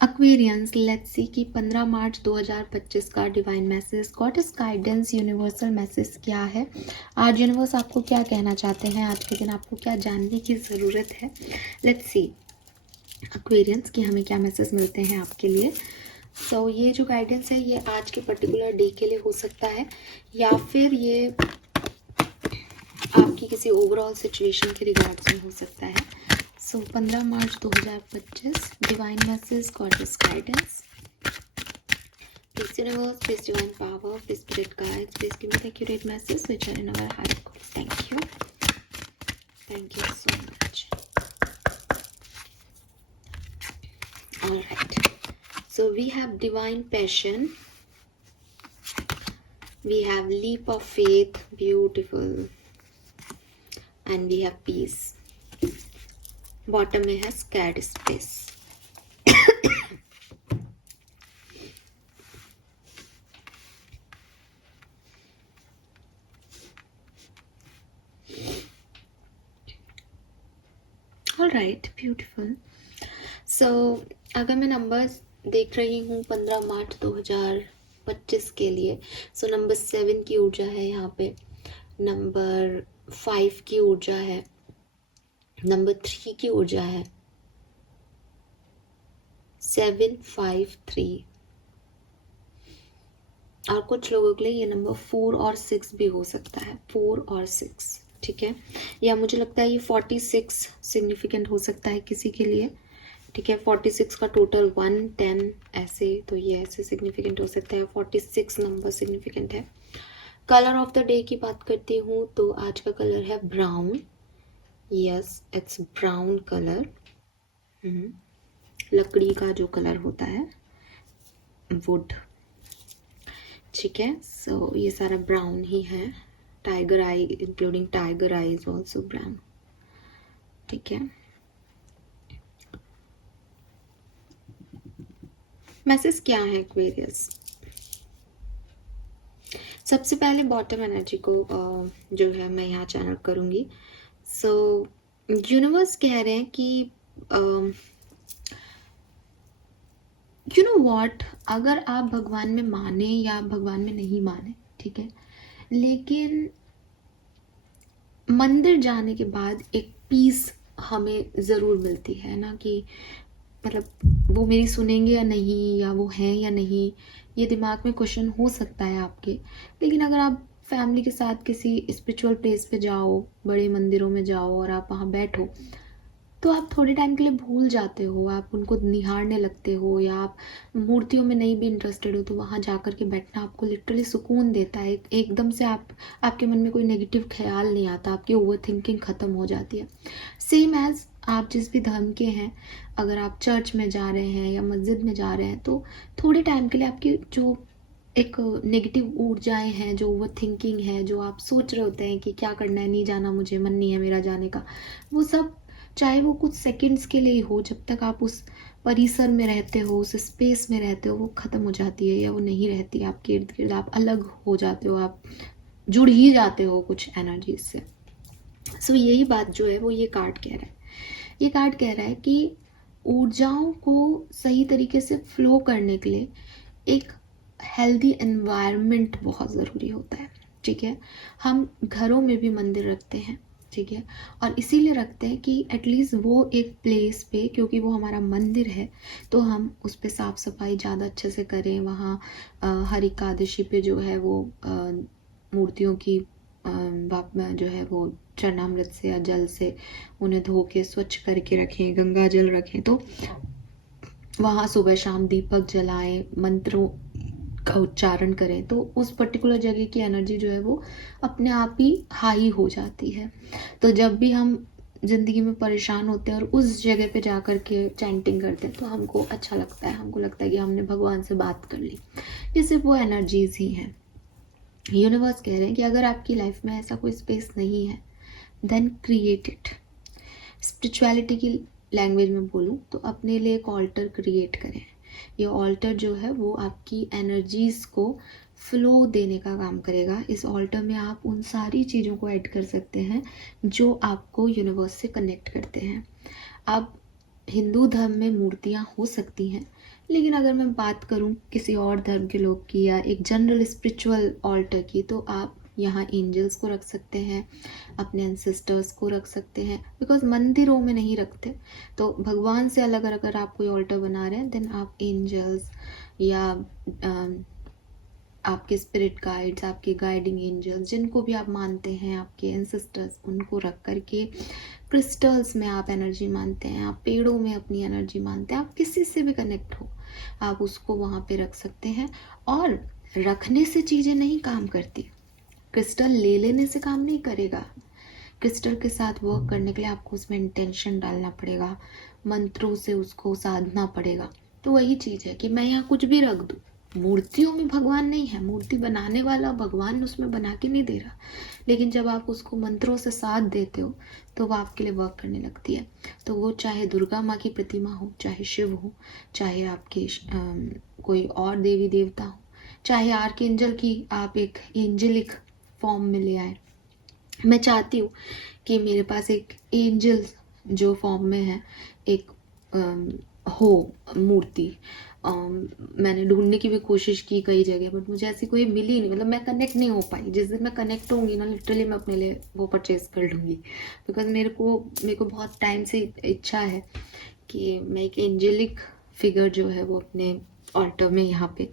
Aquarians, let's see कि 15 मार्च 2025 का divine message, goddess guidance, universal message क्या है आज। यूनिवर्स आपको क्या कहना चाहते हैं आज के दिन, आपको क्या जानने की ज़रूरत है। लेट्स सी एक्वेरियंस कि हमें क्या मैसेज मिलते हैं आपके लिए। सो ये जो गाइडेंस है ये आज के पर्टिकुलर डे के लिए हो सकता है या फिर ये आपकी किसी ओवरऑल सिचुएशन के रिगार्ड्स में हो सकता है। सो 15 मार्च 2025 divine message, goddess guidance, please universe, please divine power, please spirit guides, please give me the accurate message which are in our higher course. Thank you so much. All right, so we have divine passion, we have leap of faith, beautiful, and we have peace. Bottom में है scared space. Alright, beautiful. So अगर मैं numbers देख रही हूँ 15 मार्च 2025 के लिए, so number 7 की ऊर्जा है यहाँ पे, नंबर 5 की ऊर्जा है, नंबर 3 की ऊर्जा है 753, और कुछ लोगों के लिए ये नंबर 4 और 6 भी हो सकता है, 4 और 6, ठीक है। या मुझे लगता है ये 46 सिग्निफिकेंट हो सकता है किसी के लिए, ठीक है। 46 का टोटल 1 10 ऐसे, तो ये ऐसे सिग्निफिकेंट हो सकता है। 46 नंबर सिग्निफिकेंट है। कलर ऑफ द डे की बात करती हूँ तो आज का कलर है brown. Yes, it's brown colour. लकड़ी का जो कलर होता है, वुड, ठीक है। सो ये सारा ब्राउन ही है। Tiger I, including tiger I is also brown, ठीक है। मैसेज क्या है एक्वेरियस? सबसे पहले बॉटम एनर्जी को जो है मैं यहाँ चैनल करूँगी। सो यूनिवर्स कह रहे हैं कि यू नो व्हाट, अगर आप भगवान में माने या भगवान में नहीं माने, ठीक है, लेकिन मंदिर जाने के बाद एक पीस हमें ज़रूर मिलती है ना, कि मतलब वो मेरी सुनेंगे या नहीं, या वो हैं या नहीं, ये दिमाग में क्वेश्चन हो सकता है आपके। लेकिन अगर आप फैमिली के साथ किसी स्पिरिचुअल प्लेस पे जाओ, बड़े मंदिरों में जाओ और आप वहाँ बैठो, तो आप थोड़े टाइम के लिए भूल जाते हो, आप उनको निहारने लगते हो, या आप मूर्तियों में नहीं भी इंटरेस्टेड हो तो वहाँ जा कर के बैठना आपको लिटरली सुकून देता है। एकदम से आपके मन में कोई नेगेटिव ख्याल नहीं आता, आपकी ओवर थिंकिंग ख़त्म हो जाती है। सेम एज आप जिस भी धर्म के हैं, अगर आप चर्च में जा रहे हैं या मस्जिद में जा रहे हैं, तो थोड़े टाइम के लिए आपकी जो एक नेगेटिव ऊर्जाएं हैं, जो ओवर थिंकिंग है, जो आप सोच रहे होते हैं कि क्या करना है, नहीं जाना, मुझे मन नहीं है मेरा जाने का, वो सब, चाहे वो कुछ सेकंड्स के लिए हो, जब तक आप उस परिसर में रहते हो, उस स्पेस में रहते हो, वो ख़त्म हो जाती है या वो नहीं रहती है आपके इर्द गिर्द। आप अलग हो जाते हो, आप जुड़ ही जाते हो कुछ एनर्जी से। सो यही बात जो है वो ये कार्ड कह रहा है। ये कार्ड कह रहा है कि ऊर्जाओं को सही तरीके से फ्लो करने के लिए एक हेल्दी एनवायरनमेंट बहुत ज़रूरी होता है, ठीक है। हम घरों में भी मंदिर रखते हैं, ठीक है, और इसीलिए रखते हैं कि एटलीस्ट वो एक प्लेस पे, क्योंकि वो हमारा मंदिर है, तो हम उस पर साफ़ सफाई ज़्यादा अच्छे से करें। वहाँ हर एकादशी पे जो है वो मूर्तियों की जो है वो चरणामृत से या जल से उन्हें धो के स्वच्छ करके रखें, गंगा जल रखें। तो वहाँ सुबह शाम दीपक जलाएं, मंत्रों का उच्चारण करें, तो उस पर्टिकुलर जगह की एनर्जी जो है वो अपने आप ही हाई हो जाती है। तो जब भी हम ज़िंदगी में परेशान होते हैं और उस जगह पे जा कर के चैंटिंग करते हैं, तो हमको अच्छा लगता है, हमको लगता है कि हमने भगवान से बात कर ली। ये सिर्फ वो एनर्जीज़ ही हैं। यूनिवर्स कह रहे हैं कि अगर आपकी लाइफ में ऐसा कोई स्पेस नहीं है, देन क्रिएट इट। स्पिरिचुअलिटी की लैंग्वेज में बोलूँ तो अपने लिए एक ऑल्टर क्रिएट करें। ये ऑल्टर जो है वो आपकी एनर्जीज़ को फ्लो देने का काम करेगा। इस ऑल्टर में आप उन सारी चीज़ों को ऐड कर सकते हैं जो आपको यूनिवर्स से कनेक्ट करते हैं। अब हिंदू धर्म में मूर्तियाँ हो सकती हैं, लेकिन अगर मैं बात करूँ किसी और धर्म के लोग की या एक जनरल स्पिरिचुअल ऑल्टर की, तो आप यहाँ एंजल्स को रख सकते हैं, अपने एंसेस्टर्स को रख सकते हैं, बिकॉज मंदिरों में नहीं रखते। तो भगवान से अलग अगर आप कोई ऑल्टर बना रहे हैं, देन आप एंजल्स या आपके स्पिरिट गाइड्स, आपके गाइडिंग एंजल्स, जिनको भी आप मानते हैं, आपके एंसेस्टर्स, उनको रख करके, क्रिस्टल्स में आप एनर्जी मानते हैं, आप पेड़ों में अपनी एनर्जी मानते हैं, आप किसी से भी कनेक्ट हो, आप उसको वहाँ पे रख सकते हैं। और रखने से चीज़ें नहीं काम करती, क्रिस्टल ले लेने से काम नहीं करेगा। क्रिस्टल के साथ वर्क करने के लिए आपको उसमें इंटेंशन डालना पड़ेगा, मंत्रों से उसको साधना पड़ेगा। तो वही चीज़ है कि मैं यहाँ कुछ भी रख दूँ, मूर्तियों में भगवान नहीं है, मूर्ति बनाने वाला भगवान उसमें बना के नहीं दे रहा, लेकिन जब आप उसको मंत्रों से साथ देते हो तो वो आपके लिए वर्क करने लगती है। तो वो चाहे दुर्गा माँ की प्रतिमा हो, चाहे शिव हो, चाहे आपके कोई और देवी देवता हो, चाहे आर्कएंजल की आप एक एंजेलिक फॉर्म में ले आए। मैं चाहती हूँ कि मेरे पास एक एंजल जो फॉर्म में है एक हो मूर्ति। मैंने ढूंढने की भी कोशिश की कई जगह, बट मुझे ऐसी कोई मिली नहीं, मतलब मैं कनेक्ट नहीं हो पाई। जिस दिन मैं कनेक्ट होंगी ना, लिटरली मैं अपने लिए वो परचेज कर लूँगी, बिकॉज मेरे को बहुत टाइम से इच्छा है कि मैं एक एंजेलिक फिगर जो है वो अपने ऑल्टर में यहाँ पे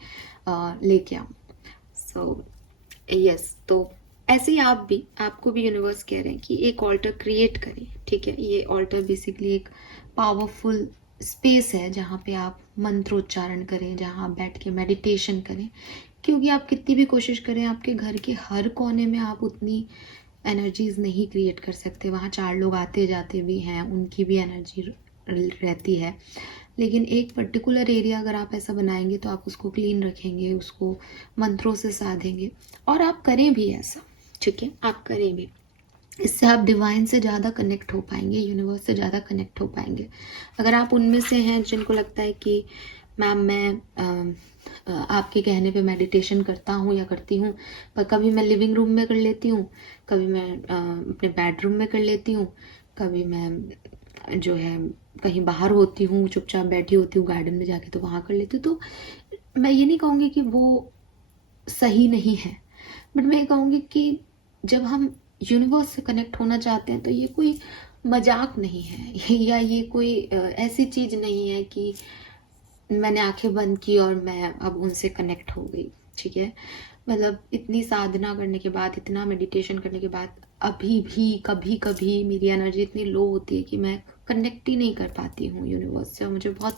लेके आऊँ। सो यस, तो ऐसे ही आपको भी यूनिवर्स कह रहे हैं कि एक ऑल्टर क्रिएट करें। ठीक है, ये ऑल्टर बेसिकली एक पावरफुल स्पेस है जहाँ पे आप मंत्रोच्चारण करें, जहाँ आप बैठ के मेडिटेशन करें, क्योंकि आप कितनी भी कोशिश करें, आपके घर के हर कोने में आप उतनी एनर्जीज नहीं क्रिएट कर सकते। वहाँ 4 लोग आते जाते भी हैं, उनकी भी एनर्जी रहती है, लेकिन एक पर्टिकुलर एरिया अगर आप ऐसा बनाएंगे तो आप उसको क्लीन रखेंगे, उसको मंत्रों से साधेंगे, और आप करें भी ऐसा। ठीक है, आप करें भी, इससे आप डिवाइन से ज़्यादा कनेक्ट हो पाएंगे, यूनिवर्स से ज़्यादा कनेक्ट हो पाएंगे। अगर आप उनमें से हैं जिनको लगता है कि मैम मैं आपके कहने पे मेडिटेशन करता हूँ या करती हूँ, पर कभी मैं लिविंग रूम में कर लेती हूँ, कभी मैं अपने बेडरूम में कर लेती हूँ, कभी मैं जो है कहीं बाहर होती हूँ, चुपचाप बैठी होती हूँ गार्डन में जाके, तो वहाँ कर लेती हूँ। तो मैं ये नहीं कहूँगी कि वो सही नहीं है, बट मैं ये कहूँगी कि जब हम यूनिवर्स से कनेक्ट होना चाहते हैं तो ये कोई मजाक नहीं है या ये कोई ऐसी चीज़ नहीं है कि मैंने आंखें बंद की और मैं अब उनसे कनेक्ट हो गई। ठीक है, मतलब इतनी साधना करने के बाद, इतना मेडिटेशन करने के बाद, अभी भी कभी कभी मेरी एनर्जी इतनी लो होती है कि मैं कनेक्ट ही नहीं कर पाती हूँ यूनिवर्स से, और मुझे बहुत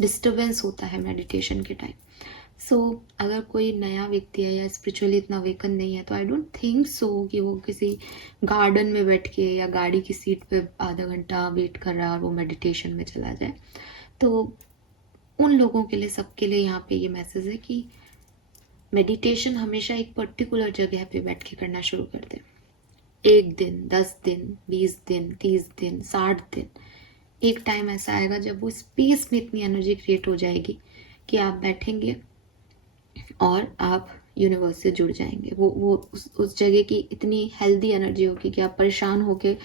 डिस्टर्बेंस होता है मेडिटेशन के टाइम। सो अगर कोई नया व्यक्ति है या स्पिरिचुअली इतना वेकन नहीं है, तो आई डोंट थिंक सो कि वो किसी गार्डन में बैठ के या गाड़ी की सीट पे आधा घंटा वेट कर रहा है और वो मेडिटेशन में चला जाए। तो उन लोगों के लिए, सबके लिए यहाँ पे ये मैसेज है कि मेडिटेशन हमेशा एक पर्टिकुलर जगह पे बैठ के करना शुरू कर दें। 1 दिन, 10 दिन, 20 दिन, 30 दिन, 60 दिन, एक टाइम ऐसा आएगा जब वो स्पेस में इतनी एनर्जी क्रिएट हो जाएगी कि आप बैठेंगे और आप यूनिवर्स से जुड़ जाएंगे। वो उस जगह की इतनी हेल्दी एनर्जी होगी कि आप परेशान होके,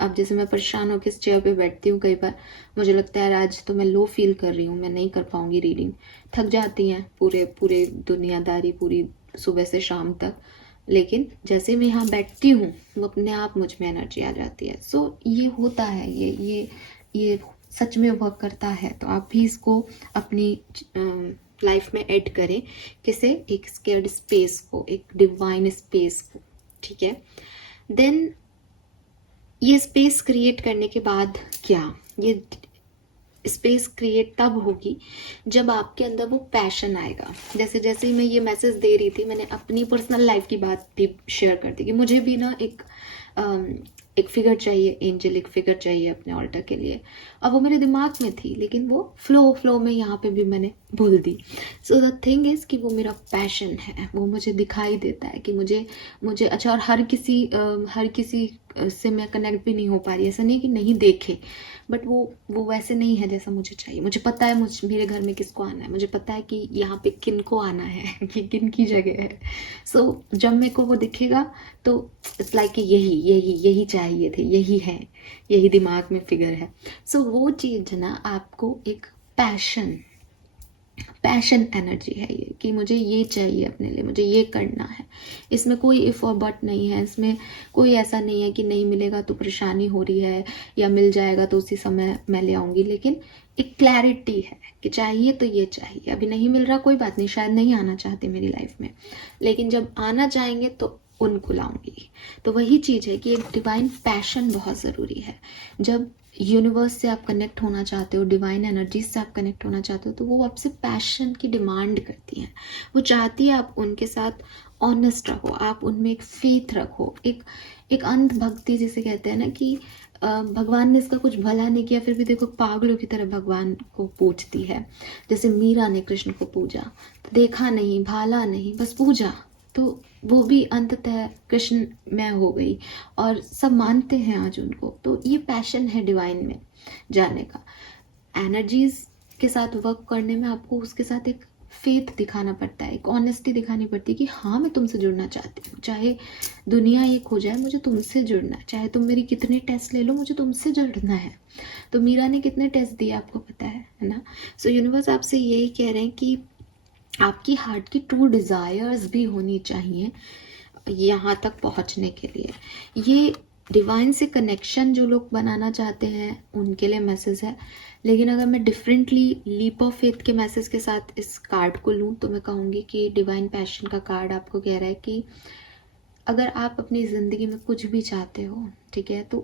अब जैसे मैं परेशान होकर इस चेयर पे बैठती हूँ, कई बार मुझे लगता है आज तो मैं लो फील कर रही हूँ, मैं नहीं कर पाऊंगी रीडिंग, थक जाती हैं पूरे दुनियादारी पूरी सुबह से शाम तक, लेकिन जैसे मैं यहाँ बैठती हूँ वो अपने आप मुझ में एनर्जी आ जाती है। सो ये होता है, ये सच में वर्क करता है। तो आप भी इसको अपनी लाइफ में ऐड करें, किसे, एक स्केर्ड स्पेस को, एक डिवाइन स्पेस को। ठीक है, देन ये स्पेस क्रिएट करने के बाद क्या, ये स्पेस क्रिएट तब होगी जब आपके अंदर वो पैशन आएगा। जैसे जैसे ही मैं ये मैसेज दे रही थी, मैंने अपनी पर्सनल लाइफ की बात भी शेयर कर दी कि मुझे भी ना एक फिगर चाहिए, एंजेलिक फिगर चाहिए अपने ऑल्टर के लिए। अब वो मेरे दिमाग में थी, लेकिन वो फ्लो में यहाँ पे भी मैंने बोल दी। सो द थिंग इज़ कि वो मेरा पैशन है, वो मुझे दिखाई देता है कि मुझे मुझे अच्छा। और हर किसी से मैं कनेक्ट भी नहीं हो पा रही, ऐसा नहीं कि नहीं देखे, बट वो वैसे नहीं है जैसा मुझे चाहिए। मुझे पता है मेरे घर में किसको आना है, मुझे पता है कि यहाँ पे किन को आना है कि किन की जगह है। सो जब मेरे को वो दिखेगा तो इट्स लाइक कि यही यही यही चाहिए थे, यही है, यही दिमाग में फिगर है। सो वो चीज़ ना आपको एक पैशन पैशन एनर्जी है ये, कि मुझे ये चाहिए अपने लिए, मुझे ये करना है। इसमें कोई इफ़ और बट नहीं है, इसमें कोई ऐसा नहीं है कि नहीं मिलेगा तो परेशानी हो रही है या मिल जाएगा तो उसी समय मैं ले आऊँगी। लेकिन एक क्लैरिटी है कि चाहिए तो ये चाहिए, अभी नहीं मिल रहा कोई बात नहीं, शायद नहीं आना चाहते मेरी लाइफ में, लेकिन जब आना चाहेंगे तो उनको लाऊंगी। तो वही चीज़ है कि एक डिवाइन पैशन बहुत ज़रूरी है। जब यूनिवर्स से आप कनेक्ट होना चाहते हो, डिवाइन एनर्जी से आप कनेक्ट होना चाहते हो, तो वो आपसे पैशन की डिमांड करती हैं। वो चाहती है आप उनके साथ ऑनेस्ट रहो, आप उनमें एक फेथ रखो, एक अंध भक्ति जिसे कहते हैं ना, कि भगवान ने इसका कुछ भला नहीं किया फिर भी देखो पागलों की तरह भगवान को पूजती है। जैसे मीरा ने कृष्ण को पूजा, तो देखा नहीं, भाला नहीं, बस पूजा, तो वो भी अंततः कृष्ण में हो गई और सब मानते हैं आज उनको। तो ये पैशन है डिवाइन में जाने का। एनर्जीज के साथ वर्क करने में आपको उसके साथ एक फेथ दिखाना पड़ता है, एक ऑनेस्टी दिखानी पड़ती है कि हाँ मैं तुमसे जुड़ना चाहती हूँ, चाहे दुनिया एक हो जाए मुझे तुमसे जुड़ना है, चाहे तुम मेरी कितने टेस्ट ले लो मुझे तुमसे जुड़ना है। तो मीरा ने कितने टेस्ट दिए आपको पता है ना। सो यूनिवर्स आपसे यही कह रहे हैं कि आपकी हार्ट की ट्रू डिज़ायर्स भी होनी चाहिए यहाँ तक पहुँचने के लिए। ये डिवाइन से कनेक्शन जो लोग बनाना चाहते हैं उनके लिए मैसेज है। लेकिन अगर मैं डिफरेंटली लीप ऑफ फेथ के मैसेज के साथ इस कार्ड को लूँ तो मैं कहूँगी कि डिवाइन पैशन का कार्ड आपको कह रहा है कि अगर आप अपनी ज़िंदगी में कुछ भी चाहते हो, ठीक है, तो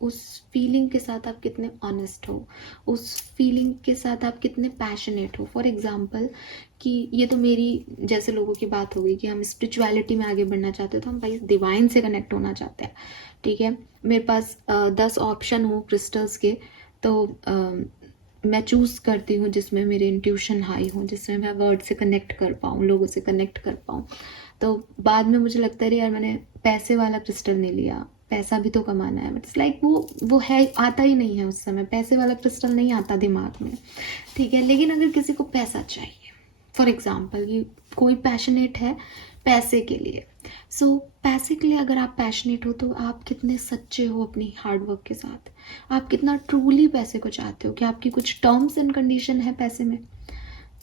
उस फीलिंग के साथ आप कितने ऑनेस्ट हो, उस फीलिंग के साथ आप कितने पैशनेट हो। फॉर एग्जांपल कि ये तो मेरी जैसे लोगों की बात हो गई कि हम स्पिरिचुअलिटी में आगे बढ़ना चाहते हैं, तो हम भाई डिवाइन से कनेक्ट होना चाहते हैं, ठीक है। मेरे पास 10 ऑप्शन हो क्रिस्टल्स के, तो मैं चूज़ करती हूँ जिसमें मेरे इंट्यूशन हाई हो, जिसमें मैं वर्ड से कनेक्ट कर पाऊँ, लोगों से कनेक्ट कर पाऊँ। तो बाद में मुझे लगता है यार मैंने पैसे वाला क्रिस्टल नहीं लिया, पैसा भी तो कमाना है, बट इट्स लाइक वो है, आता ही नहीं है उस समय, पैसे वाला क्रिस्टल नहीं आता दिमाग में, ठीक है। लेकिन अगर किसी को पैसा चाहिए, फॉर एग्जाम्पल कि कोई पैशनेट है पैसे के लिए, सो पैसे के लिए अगर आप पैशनेट हो तो आप कितने सच्चे हो अपनी हार्डवर्क के साथ, आप कितना ट्रूली पैसे को चाहते हो, कि आपकी कुछ टर्म्स एंड कंडीशन है पैसे में,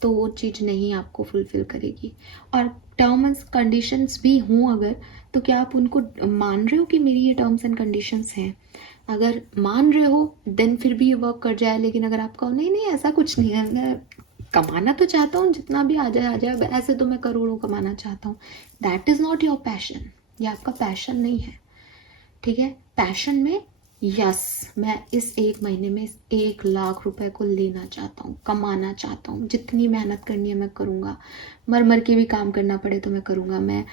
तो वो चीज़ नहीं आपको फुलफिल करेगी। और टर्म एंड कंडीशंस भी हों अगर, तो क्या आप उनको मान रहे हो कि मेरी ये टर्म्स एंड कंडीशंस हैं? अगर मान रहे हो देन फिर भी ये वर्क कर जाए। लेकिन अगर आप कहो नहीं नहीं ऐसा कुछ नहीं है, मैं कमाना तो चाहता हूँ, जितना भी आ जाए, ऐसे तो मैं करोड़ों कमाना चाहता हूँ, that is not your passion, ये आपका पैशन नहीं है, ठीक है। पैशन में यस मैं इस 1 महीने में इस 1 लाख रुपए को लेना चाहता हूँ, कमाना चाहता हूँ, जितनी मेहनत करनी है मैं करूँगा, मर मर के भी काम करना पड़े तो मैं करूँगा, मैं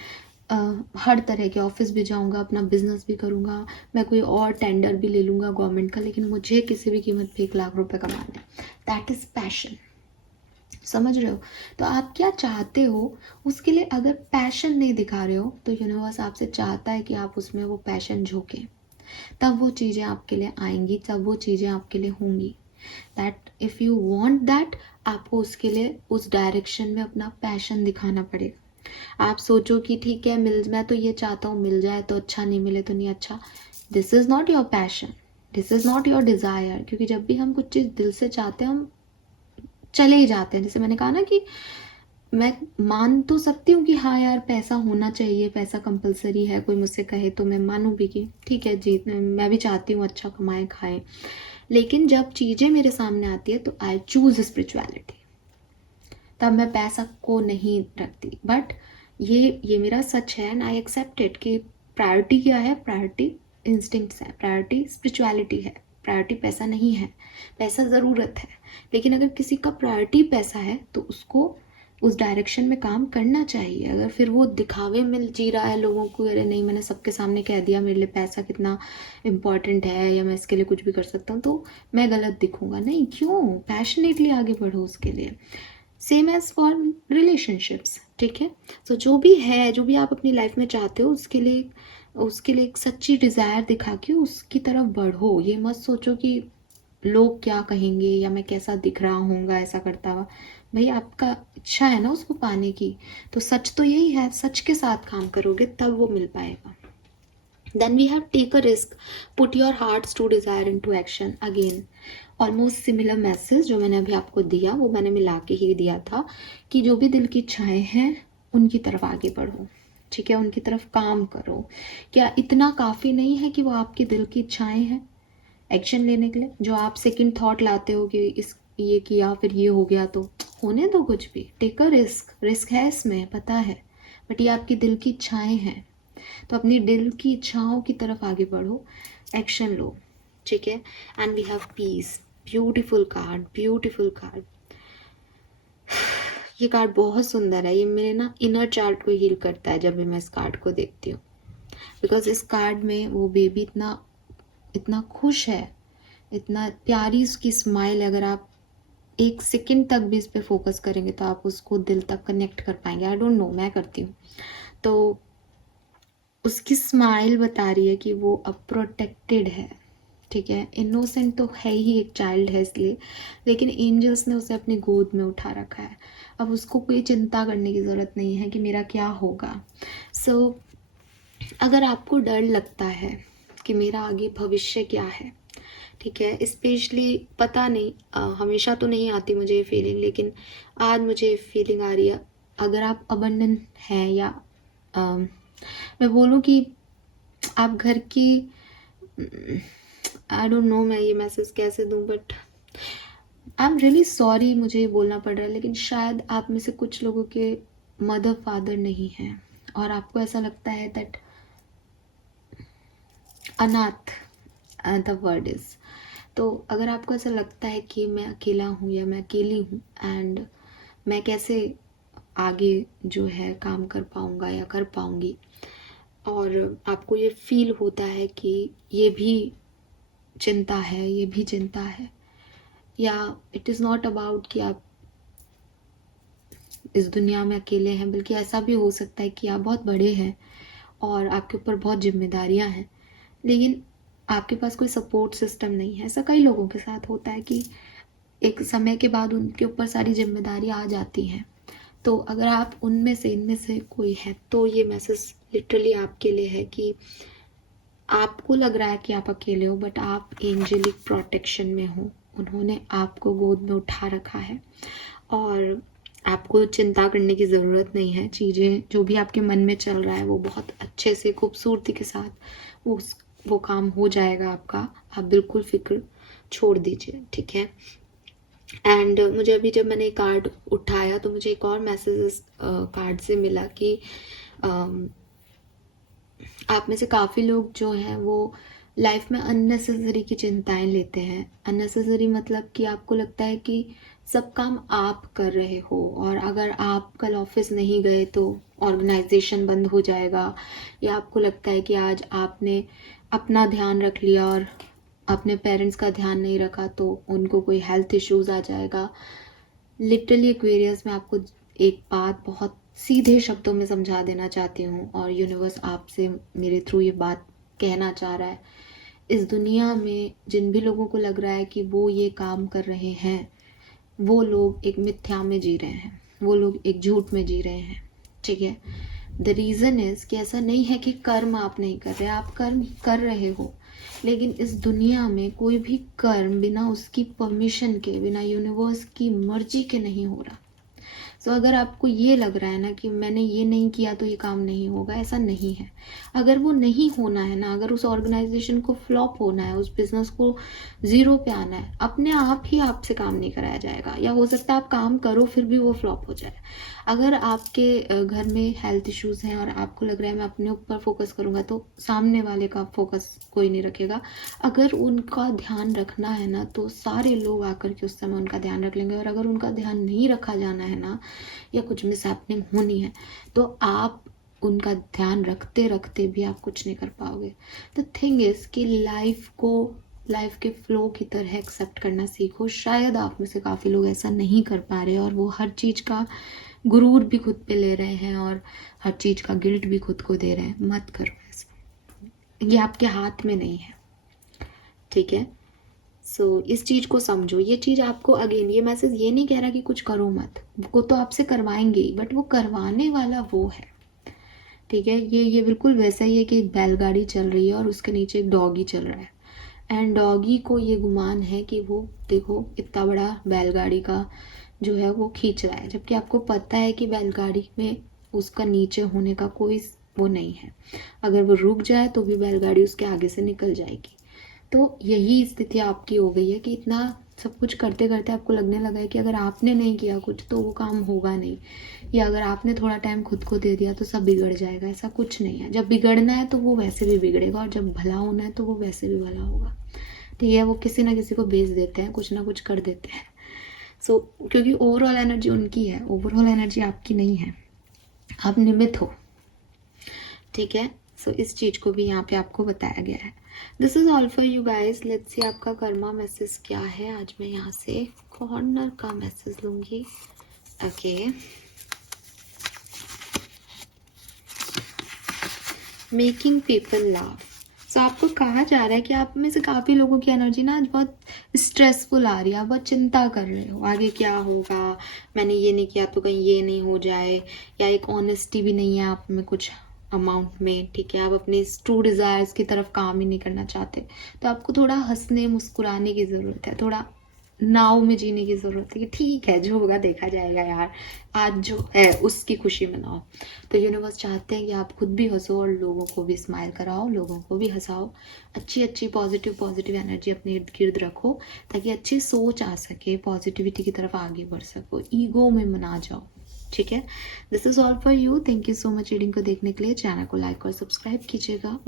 हर तरह के ऑफिस भी जाऊँगा, अपना बिजनेस भी करूँगा, मैं कोई और टेंडर भी ले लूँगा गवर्नमेंट का, लेकिन मुझे किसी भी कीमत पे 1 लाख रुपए कमाने, दैट इज़ पैशन। समझ रहे हो। तो आप क्या चाहते हो उसके लिए अगर पैशन नहीं दिखा रहे हो तो यूनिवर्स आपसे चाहता है कि आप उसमें वो पैशन झोंके, तब वो चीज़ें आपके लिए आएंगी, तब वो चीज़ें आपके लिए होंगी। That if you want that, आपको उसके लिए उस डायरेक्शन में अपना पैशन दिखाना पड़ेगा। आप सोचो कि ठीक है मैं तो ये चाहता हूँ मिल जाए तो अच्छा, नहीं मिले तो नहीं अच्छा, this is not your passion, this is not your desire. क्योंकि जब भी हम कुछ चीज़ दिल से चाहते हैं हम चले ही जाते हैं। जैसे मैंने कहा ना कि मैं मान तो सकती हूँ कि हाँ यार पैसा होना चाहिए, पैसा कंपलसरी है, कोई मुझसे कहे तो मैं मानूँ भी कि ठीक है जी मैं भी चाहती हूँ अच्छा कमाए खाए, लेकिन जब चीज़ें मेरे सामने आती है तो आई चूज स्पिरिचुअलिटी, तब मैं पैसा को नहीं रखती। बट ये मेरा सच है एंड आई एक्सेप्ट इट कि प्रायोरिटी क्या है, प्रायोरिटी इंस्टिंक्ट्स है, प्रायोरिटी स्पिरिचुअलिटी है, प्रायोरिटी पैसा नहीं है। पैसा ज़रूरत है, लेकिन अगर किसी का प्रायोरिटी पैसा है तो उसको उस डायरेक्शन में काम करना चाहिए। अगर फिर वो दिखावे में जी रहा है लोगों को, अरे नहीं मैंने सबके सामने कह दिया मेरे लिए पैसा कितना इम्पॉर्टेंट है या मैं इसके लिए कुछ भी कर सकता हूँ, तो मैं गलत दिखूंगा। नहीं, क्यों, पैशनेटली आगे बढ़ो उसके लिए। सेम एज फॉर रिलेशनशिप्स, ठीक है। तो जो भी है, जो भी आप अपनी लाइफ में चाहते हो, उसके लिए एक सच्ची डिज़ायर दिखा के उसकी तरफ बढ़ो। ये मत सोचो कि लोग क्या कहेंगे या मैं कैसा दिख रहा हूँगा ऐसा करता हुआ। भाई आपका इच्छा है ना उसको पाने की, तो सच तो यही है, सच के साथ काम करोगे तब वो मिल पाएगा। Then we have take a risk, put your hearts to desire into action. Again, almost similar message जो मैंने अभी आपको दिया वो मैंने मिला के ही दिया था कि जो भी दिल की इच्छाएं हैं उनकी तरफ आगे बढ़ो, ठीक है, उनकी तरफ काम करो। क्या इतना काफ़ी नहीं है कि वो आपकी दिल की इच्छाएं हैं एक्शन लेने के लिए? जो आप सेकंड थॉट लाते हो कि इस ये किया फिर ये हो गया, तो होने दो कुछ भी, टेक अ रिस्क, रिस्क है इसमें पता है, बट ये आपकी दिल की इच्छाएं हैं। तो अपनी दिल की इच्छाओं की तरफ आगे बढ़ो, एक्शन लो, ठीक है। And we have peace, beautiful card, beautiful card. ये कार्ड बहुत सुंदर है, ये मेरे ना इनर चार्ट को हील करता है जब भी मैं इस कार्ड को देखती हूँ। बिकॉज इस कार्ड में वो बेबी इतना इतना खुश है, इतना प्यारी उसकी स्माइल है। अगर आप एक सेकंड तक भी इस पे फोकस करेंगे तो आप उसको दिल तक कनेक्ट कर पाएंगे। आई डोंट नो, मैं करती हूँ। तो उसकी स्माइल बता रही है कि वो अब प्रोटेक्टेड है, ठीक है। इनोसेंट तो है ही, एक चाइल्ड है इसलिए, लेकिन एंजल्स ने उसे अपनी गोद में उठा रखा है। अब उसको कोई चिंता करने की ज़रूरत नहीं है कि मेरा क्या होगा। सो अगर आपको डर लगता है कि मेरा आगे भविष्य क्या है, ठीक है, स्पेशली पता नहीं हमेशा तो नहीं आती मुझे ये फीलिंग, लेकिन आज मुझे फीलिंग आ रही है। अगर आप अबंडन है या मैं बोलूँ कि आप घर की, आई डोंट नो मैं ये मैसेज कैसे दूँ, but I am really sorry मुझे ये बोलना पड़ रहा है, लेकिन शायद आप में से कुछ लोगों के मदर फादर नहीं हैं और आपको ऐसा लगता है दैट अनाथ द वर्ड इज़। तो अगर आपको ऐसा लगता है कि मैं अकेला हूँ या मैं अकेली हूँ एंड मैं कैसे आगे जो है काम कर पाऊँगा या कर पाऊँगी, और आपको ये फील होता है कि ये भी चिंता है, ये भी चिंता है, या इट इज़ नॉट अबाउट कि आप इस दुनिया में अकेले हैं, बल्कि ऐसा भी हो सकता है कि आप बहुत बड़े हैं और आपके ऊपर बहुत जिम्मेदारियां हैं, लेकिन आपके पास कोई सपोर्ट सिस्टम नहीं है। ऐसा कई लोगों के साथ होता है कि एक समय के बाद उनके ऊपर सारी जिम्मेदारी आ जाती हैं। तो अगर आप उनमें से इनमें से कोई है तो ये मैसेज लिटरली आपके लिए है कि आपको लग रहा है कि आप अकेले हो, बट आप एंजेलिक प्रोटेक्शन में हो। उन्होंने आपको गोद में उठा रखा है और आपको चिंता करने की ज़रूरत नहीं है। चीज़ें जो भी आपके मन में चल रहा है वो बहुत अच्छे से खूबसूरती के साथ वो काम हो जाएगा आपका। आप बिल्कुल फिक्र छोड़ दीजिए, ठीक है। एंड मुझे अभी जब मैंने कार्ड उठाया तो मुझे एक और मैसेज कार्ड से मिला कि आप में से काफ़ी लोग जो हैं वो लाइफ में अननेसेसरी की चिंताएं लेते हैं। अननेसेसरी मतलब कि आपको लगता है कि सब काम आप कर रहे हो और अगर आप कल ऑफिस नहीं गए तो ऑर्गेनाइजेशन बंद हो जाएगा, या आपको लगता है कि आज आपने अपना ध्यान रख लिया और अपने पेरेंट्स का ध्यान नहीं रखा तो उनको कोई हेल्थ इश्यूज आ जाएगा। लिटरली एक्वेरियस में आपको एक बात बहुत सीधे शब्दों में समझा देना चाहती हूँ और यूनिवर्स आपसे मेरे थ्रू ये बात कहना चाह रहा है। इस दुनिया में जिन भी लोगों को लग रहा है कि वो ये काम कर रहे हैं, वो लोग एक मिथ्या में जी रहे हैं, वो लोग एक झूठ में जी रहे हैं, ठीक है। द रीज़न इज़ कि ऐसा नहीं है कि कर्म आप नहीं कर रहे, आप कर्म कर रहे हो, लेकिन इस दुनिया में कोई भी कर्म बिना उसकी परमिशन के, बिना यूनिवर्स की मर्जी के नहीं हो रहा। सो अगर आपको ये लग रहा है ना कि मैंने ये नहीं किया तो ये काम नहीं होगा, ऐसा नहीं है। अगर वो नहीं होना है ना, अगर उस ऑर्गेनाइजेशन को फ्लॉप होना है, उस बिजनेस को ज़ीरो पे आना है, अपने आप ही आपसे काम नहीं कराया जाएगा, या हो सकता है आप काम करो फिर भी वो फ्लॉप हो जाए। अगर आपके घर में हेल्थ इश्यूज़ हैं और आपको लग रहा है मैं अपने ऊपर फोकस करूँगा तो सामने वाले का फोकस कोई नहीं रखेगा। अगर उनका ध्यान रखना है ना तो सारे लोग आकर के उस समय उनका ध्यान रख लेंगे, और अगर उनका ध्यान नहीं रखा जाना है ना या कुछ मिसहैपनिंग होनी है तो आप उनका ध्यान रखते रखते भी आप कुछ नहीं कर पाओगे। द थिंग इज़ कि लाइफ को लाइफ के फ्लो की तरह एक्सेप्ट करना सीखो। शायद आप में से काफ़ी लोग ऐसा नहीं कर पा रहे और वो हर चीज़ का गुरूर भी खुद पे ले रहे हैं और हर चीज़ का गिल्ट भी खुद को दे रहे हैं। मत करो ऐसा, ये आपके हाथ में नहीं है, ठीक है। सो इस चीज़ को समझो। ये चीज़ आपको, अगेन ये मैसेज ये नहीं कह रहा कि कुछ करो मत, वो तो आपसे करवाएंगे ही, बट वो करवाने वाला वो है, ठीक है। ये बिल्कुल वैसा ही है कि एक बैलगाड़ी चल रही है और उसके नीचे एक डॉगी चल रहा है, एंड डॉगी को ये गुमान है कि वो देखो इतना बड़ा बैलगाड़ी का जो है वो खींच रहा है, जबकि आपको पता है कि बैलगाड़ी में उसका नीचे होने का कोई वो नहीं है। अगर वो रुक जाए तो भी बैलगाड़ी उसके आगे से निकल जाएगी। तो यही स्थिति आपकी हो गई है कि इतना सब कुछ करते करते आपको लगने लगा है कि अगर आपने नहीं किया कुछ तो वो काम होगा नहीं, या अगर आपने थोड़ा टाइम खुद को दे दिया तो सब बिगड़ जाएगा। ऐसा कुछ नहीं है। जब बिगड़ना है तो वो वैसे भी बिगड़ेगा, और जब भला होना है तो वो वैसे भी भला होगा, ठीक है। वो किसी ना किसी को भेज देते हैं, कुछ ना कुछ कर देते हैं। सो क्योंकि ओवरऑल एनर्जी उनकी है, ओवरऑल एनर्जी आपकी नहीं है, आप निमित्त हो, ठीक है। सो इस चीज़ को भी यहाँ पे आपको बताया गया है। This is all for you guys. Let's see आपका कर्मा मैसेज क्या है। आज मैं यहाँ से कॉर्नर का मैसेज लूंगी। Okay, making people laugh. So आपको कहा जा रहा है कि आप में से काफ़ी लोगों की एनर्जी ना आज बहुत स्ट्रेसफुल आ रही है, आप बहुत चिंता कर रहे हो आगे क्या होगा, मैंने ये नहीं किया तो कहीं ये नहीं हो जाए, या एक ऑनेस्टी भी नहीं है आप में कुछ अमाउंट में, ठीक है। आप अपने ट्रू डिज़ायर्स की तरफ काम ही नहीं करना चाहते, तो आपको थोड़ा हंसने मुस्कुराने की ज़रूरत है, थोड़ा नाव में जीने की ज़रूरत है कि ठीक है जो होगा देखा जाएगा यार, आज जो है उसकी खुशी मनाओ। तो यूनिवर्स चाहते हैं कि आप खुद भी हंसो और लोगों को भी स्माइल कराओ, लोगों को भी हंसाओ, अच्छी अच्छी पॉजिटिव एनर्जी अपने इर्द गिर्द रखो, ताकि अच्छी सोच आ सके, पॉजिटिविटी की तरफ आगे बढ़ सको, ईगो में मना जाओ, ठीक है। This is all for you. Thank you so much reading को देखने के लिए। चैनल को लाइक और सब्सक्राइब कीजिएगा।